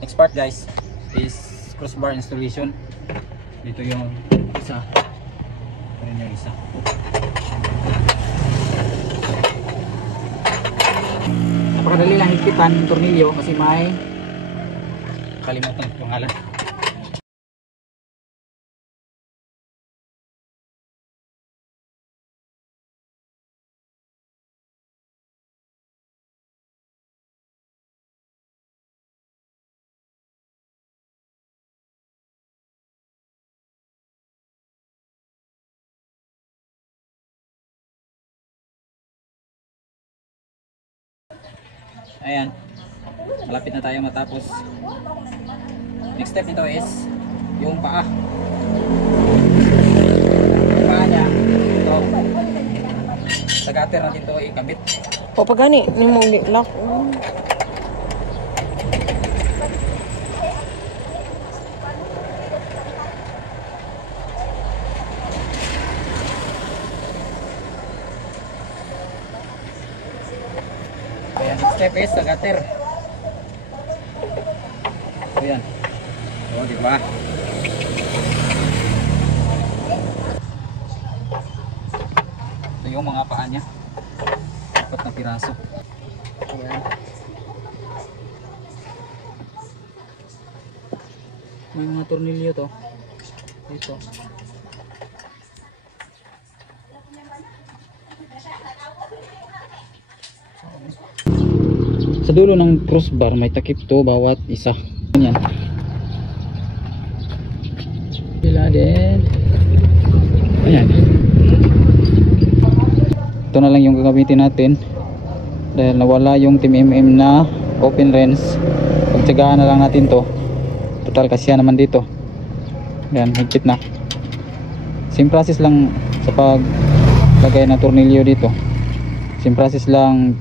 Next part guys is crossbar installation. Dito yung isa. Ayan yung isa. Napakadali lang higpitan yung tornilyo kasi may kalimutan yung pangalan. Ayan, malapit na tayo matapos. Next step nito is yung paa. Yung paa niya, ito, sa gutter natin ito ikabit. O pag gani, ni mo lock. Ayan, next step is sa gutter. Ayan. O, diba? Ito yung mga paa niya. 4 na piraso. Ayan. May mga tornilyo to. Dito. Sa dulo ng crossbar may takip to bawat isa. Yan. Pila din. Ayan. Ito na lang yung gagamitin natin dahil nawala yung Team MM na open wrench. Pagtsagaan na lang natin to. Total kasya naman dito. Yan, higpit na. Same process lang sa paglagay ng tornilyo dito. Same process lang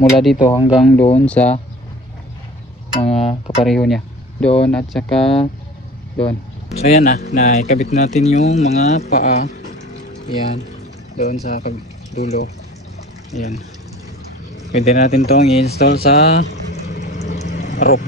mula dito hanggang doon sa mga kapareho niya. Doon at saka doon. So ayan na ikabit natin yung mga paa. Ayan, doon sa dulo. Ayan. Pwede natin itong i-install sa roof.